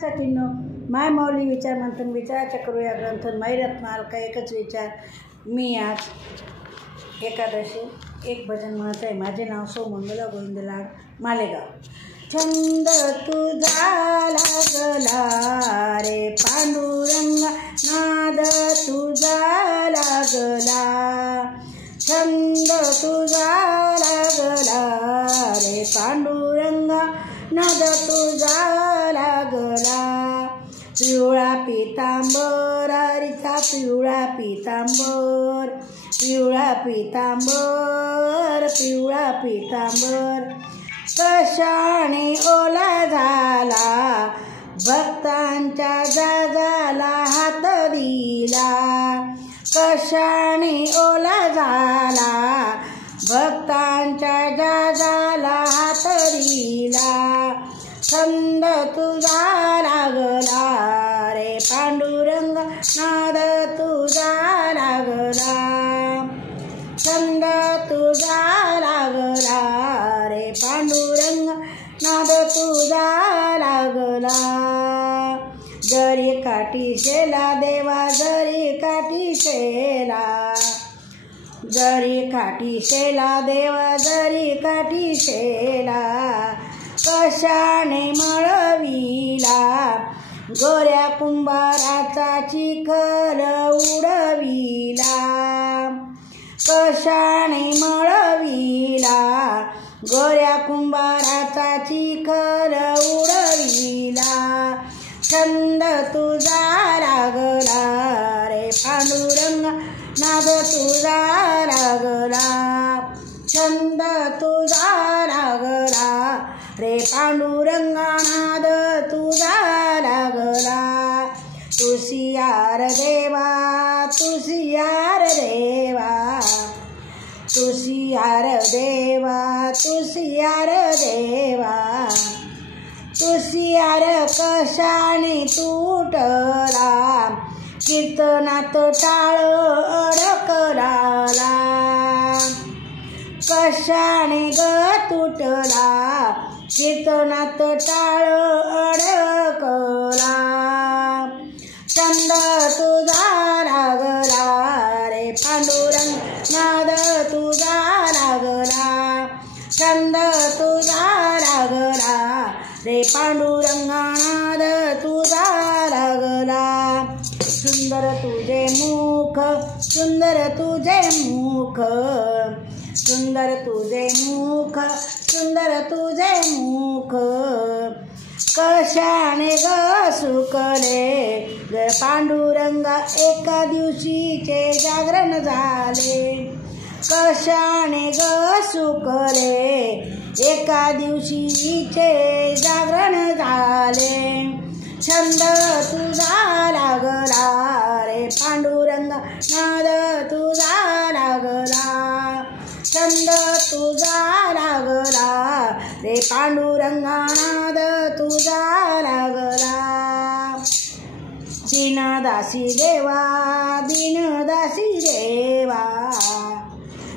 No माय माऊली विचार मंथन विचाराच्या करू या ग्रंथन मैरत्नाल का एकच विचार। मी आज एकादशी एक भजन म्हणत आहे। माझे नाव सौ मंगला गोविंद लाड मालेगाव। छंद तुझा लागला रे पांडुरंगा, नाद तुझा लागला, छंद तुझा लागला रे पांडुरंगा, नाद तुझा लागला। पिवळा पितांबर हरीचा पिवळा पितांबर, पिवळा पितांबर, पिवळा पितांबर, कशाने ओला झाला भक्तांच्या जाजाला हात दिला, कशाने ओला झाला भक्तांच्या जाजाला हात दिला। छंद तुझा लागला रे पांडुरंगा, नाद तुझा लागला, छंद तुझा लागला रे पांडुरंगा, नाद तुझा लागला। जरी काठीशेला देवा जरी काठीशेला, जरी काठीशेला देवा जरी काठीशेला, कशाने मळविला गोऱ्या कुंभाराचा चिखल उडविला, कशाने मळविला गोऱ्या कुंभाराचा चिखल उडविला। छंद तुझा लागला रे पांडुरंगा, नाद तुझा लागला, छंद तुझा लागला रे पांडुरंगा, नाद तुझा लागला। तुसियार देवा तुसियार देवा, तुसियार देवा तुसियार देवा, तुसियार कशाने तुटला कीर्तनात टाळ अडकला, कशाने ग तुटला कीर्तनात टाळ अडकला। छंद तुझा लागला रे पांडुरंग, नाद तुझा लागला, छंद तुझा लागला रे पांडुरंगा, नाद तुझा लागला। सुंदर तुझे मुख सुंदर तुझे मुख, सुंदर तुझे मुख सुंदर तुझे मुख, कशाने ग सुकले ग पांडुरंगा एका दिवशीचे जागरण झाले, कशाने ग सुकले एका दिवशीचे जागरण झाले। छंद तुझा लागला रे पांडुरंगा, नाद तुझा लागला, छंद तुझा लागला रे पांडुरंगा, नाद तुझा लागला। दीनदासी देवा दीनदासी देवा,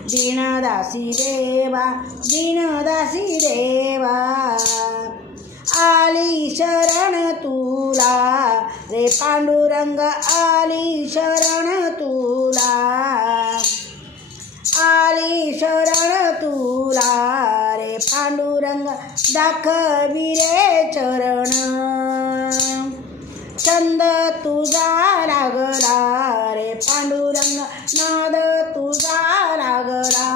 दीनदासी देवा दीनदासी देवा, आली शरण तुला रे पांडुरंगा, आली शरण तुला, आली शरण तुला रे पांडुरंगा, दाखवी रे चरण। छंद तुझा लागला रे पांडुरंगा, नाद तुझा लागला,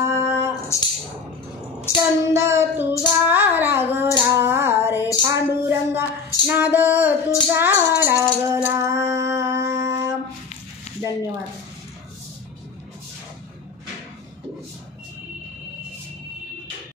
छंद तुझा लागला रे पांडुरंगा, नाद तुझा लागला। धन्यवाद।